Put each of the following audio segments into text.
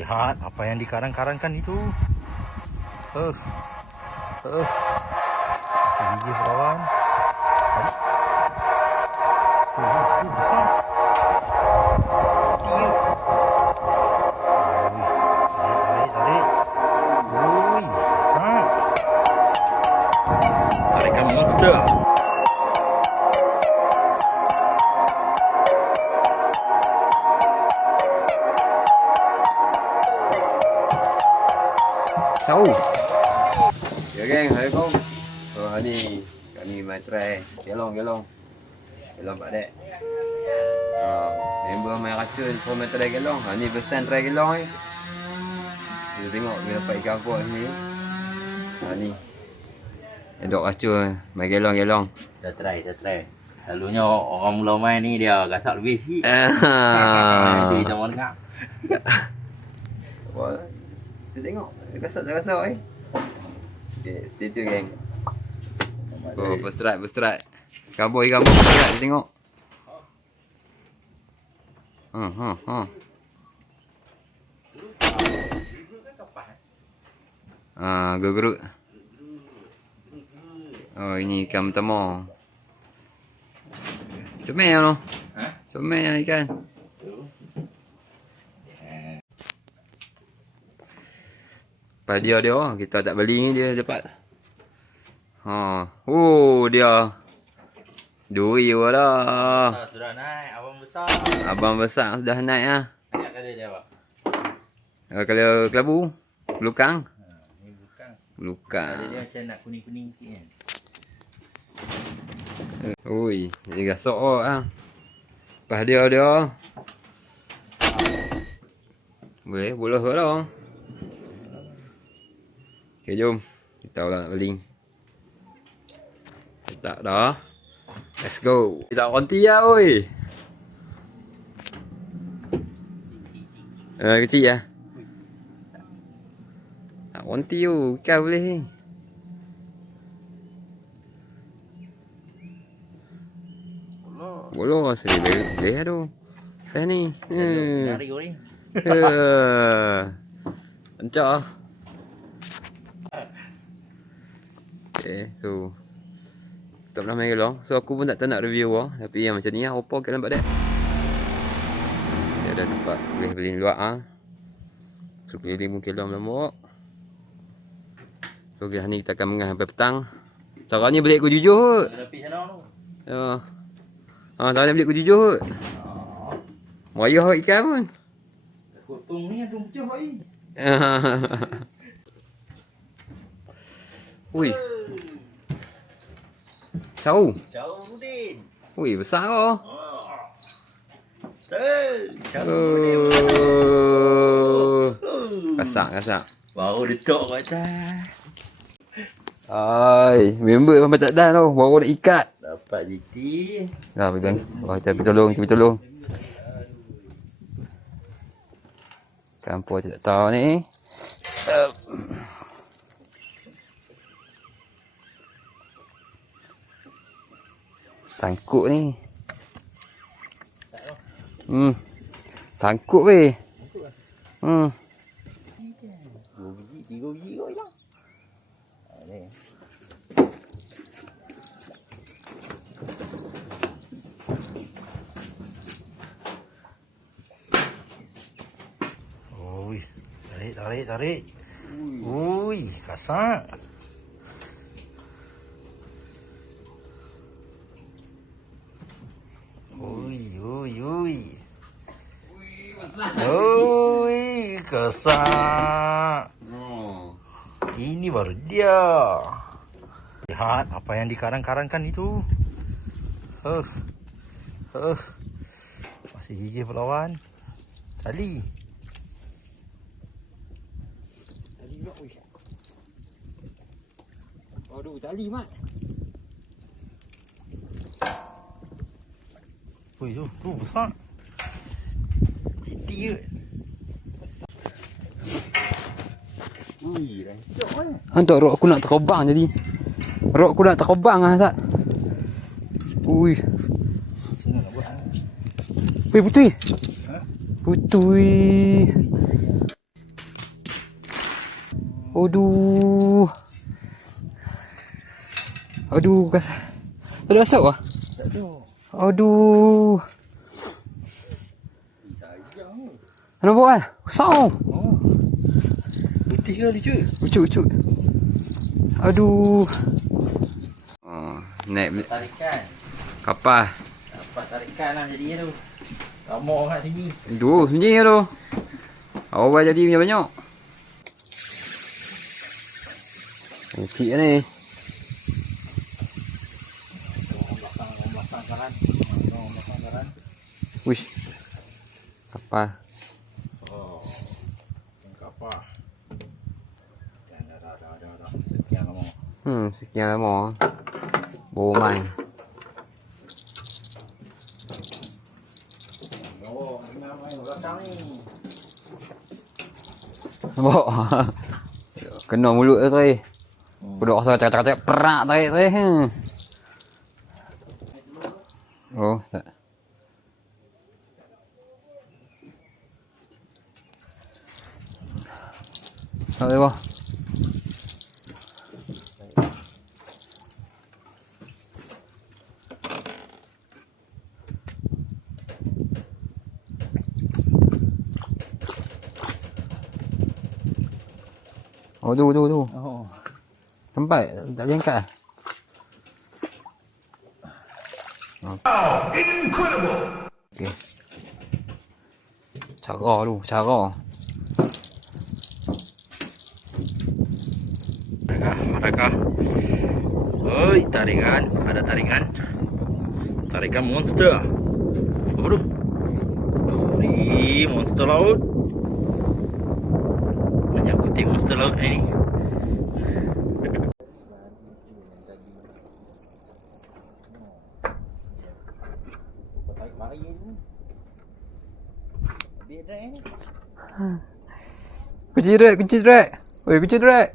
Lihat apa yang dikarang-karangkan itu. Masih gigih perawan. Tadi. Besar. Tiup. Tarik. Wih, besar. Tarikan monster. Tahu. Ya geng, Assalamualaikum. So hari ni kami mai try gelong Pak Dek. Member main racun so mai try gelong. Ni first time try gelong ni. Kita tengok bila dapat ikan apa ni. Ni. Endok racun main gelong. Dah try. Selalunya orang mula main ni dia gasak lebih sikit. Nanti kita mau dengar. Wah. Kita tengok gasak. Okay, stay tune geng. Oh, berstrike. Kabur berstrike, kita tengok. Gerut. Oh, ini ikan pertama. Comel tu. Comel ikan. Pada dia kita tak beli ni dia cepat. Dia. Duri dah. Sudah naik, abang besar. Abang besar sudah naik ah. Banyak kali dia, Pak. Kalau kelabu, belukang. Ni bukan. Belukang. Ada dia macam nak kuning-kuning sikit kan. Ui, dia gasak ah. Pas dia. Boleh dah. Okay, jom. Kita ulang beling. Letak dah. Let's go. Kita konti lah, oi. Kecil lah. Tak konti tu. Ikan boleh ni. Bolos. Boleh lah tu. Saya ni. Nari goreng. Pencak lah. Okay, so tak pernah main gelong. So aku pun tak tahu nak review lah. Tapi yang macam ni lah, opo kat lambat dia. Dia ada tempat boleh beli luar ah. So keliling gelong lama. So hari ni kita akan mengah sampai petang. Cara ni beli aku jujur. Tapi sana tu. Ya. Cara ni beli aku jujur. Wayah ikan pun. Potong ni ada pecah pak ni. Ui. Jauh Udin. Ui, besar kau. Kasak. Baru detok kat atas. Ai, member sampai tak dah tu. Baru nak ikat. Dapat JT. Dah, pergi bang. Kita pergi tolong. Kampur tak tahu ni. Sangkut ni. Sangkut weh. 2 biji, 3 biji kau hilang. Ni. Ui, tarik. Ui, kasar. Ui, kesat. Ini baru dia. Lihat apa yang dikarang-karangkan itu. Masih gigih perawan. Tali. Pula weh. Aduh, tali mat. Wih, tu besar. Citi ke? Ui, rancak kan? Hantar rok aku nak terbang jadi. Rok aku nak terbang ah, tak. Ui. Macam mana nak buat? Weh, putui. Ha? Putui. Aduh. Aduh, kasar. Tak ada asap ah? Tak ada. Aduh. Mana buat kan? Besar. Oh. Putih ke lucu? Ucuk. Aduh. Oh, naik Tarikan. kapal. Dapat tarikan lah jadinya tu. Ramah kat sini. Aduh, sunyi tu. Awal jadi banyak. Kecil ni. Orang belakang kanan. Orang belakang kanan. Wish. Kapal. Oh. Kapal. Dah. Sekian lama. Sekian lama. Baru main. Oh, nak main belakang ni. Nampak? Kena mulut tu tadi. Budak rasa cakap-cakap perak tadi. Oh, tak. Tak boleh apa. Oh, tu. Oh. Tempat tak boleh angkat. Incredible! Okey. Cara. Adakah? Oi, tarikan. Ada tarikan. Tarikan monster. Apa tu? Ini monster laut. Banyak kutip monster laut ni. Kunci drag. Oi, kunci drag.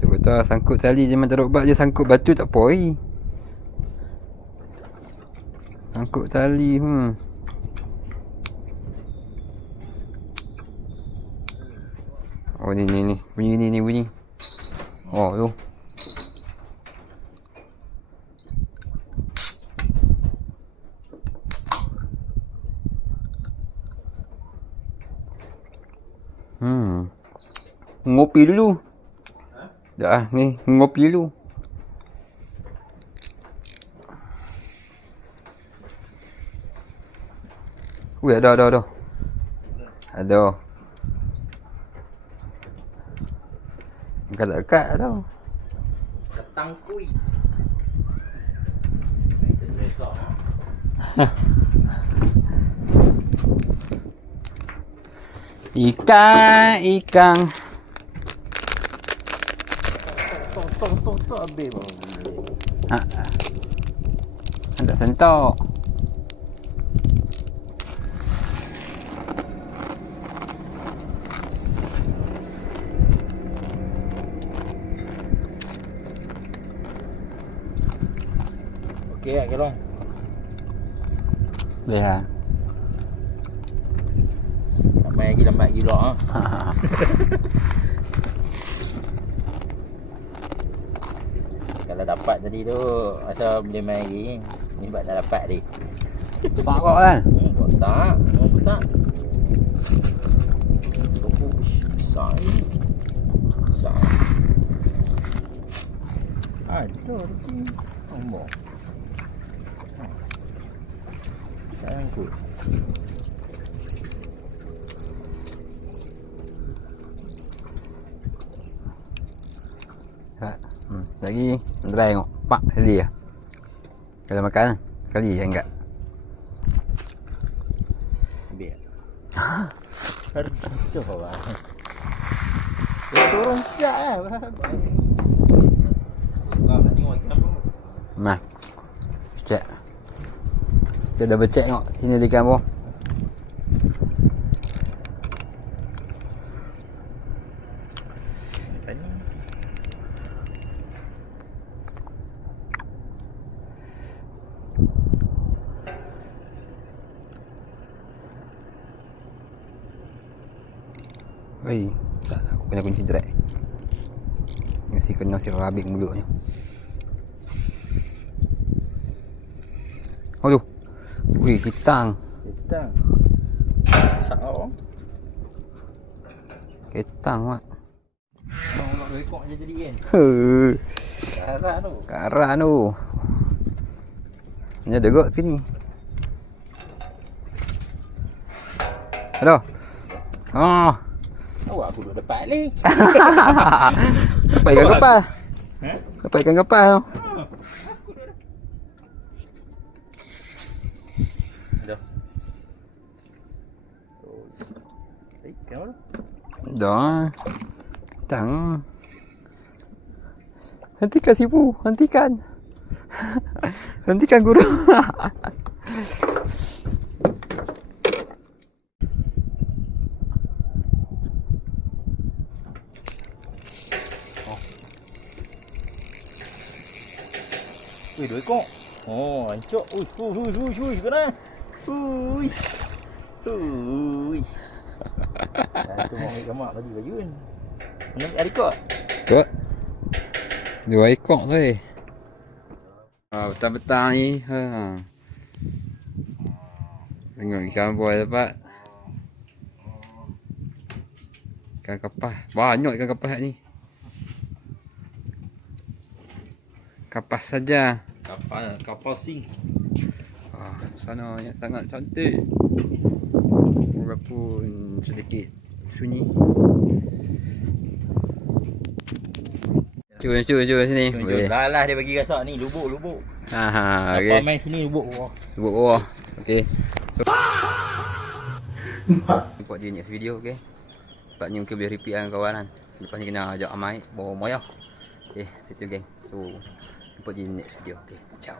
Tu kata sangkut tali je macam robot je, sangkut batu tak apa Sangkut tali. Oh ni. Bunyi. Oh tu. Ngopi dulu. Dah ni ngopi dulu. Ui, ada. Ada. Dekat tau. Ketang kui. Ikan. Tok habis bang. Tak sentok. Okey tak kelong? Boleh lah. Main lagi lambat gila ah. Kalau dapat tadi tu asal boleh main lagi. Ni sebab tak dapat tadi. Tak kok kan? Besar. Besar ni. Besar. Ada lagi. Nombor. Jangan ikut. Lagi dry tengok. Pak sekali lah. Kalau makan sekali je enggak. Biar. Harus apa? Turun sekejap lah. Nak tengok ikan apa? Nah. Cek. Kita double check tengok sini ada ikan apa. Ikan ni. Oi, tak, aku kena kunci drag. Mesti kena si rabik mulutnya. Aduh. Wih, kitang. Kita. Sao. Kitang mak. Nak rekod je jadi kan. Karah tu. Karah tu. Nya degot sini. Aduh. Oh. Awak aku duduk depan ni. Apa ikan kapal? Ha? Apa ikan kapal? Dah. Kenapa? Dah. Tang. Hentikan sipu, hentikan. Hentikan guru. Ui, 2 ekor. Oh, hancur. Ui, kena. Ui. Tu mau ambil gamak tadi baju kan. Nak ambil rekod. Betul. 2 ekor tu eh. Petang-petang ni. Tengok ikan boy dapat. Ikan kapas. Banyak ikan kapas ni. Kapas saja. Kapal sing. Sana yang sangat cantik. Walaupun sedikit sunyi. Cuba sini. Boleh. Lah dia bagi gasak ni, lubuk. Okey. Apa main sini lubuk bawah. Lubuk bawah. Okey. So nampak dia next video, okey. Sepatutnya mungkin boleh repeat dengan kawan kan. Lepas ni kena ajak Amai bawa moyah. Okey, stay tune geng. So nampak dia next video. Okey. Ciao.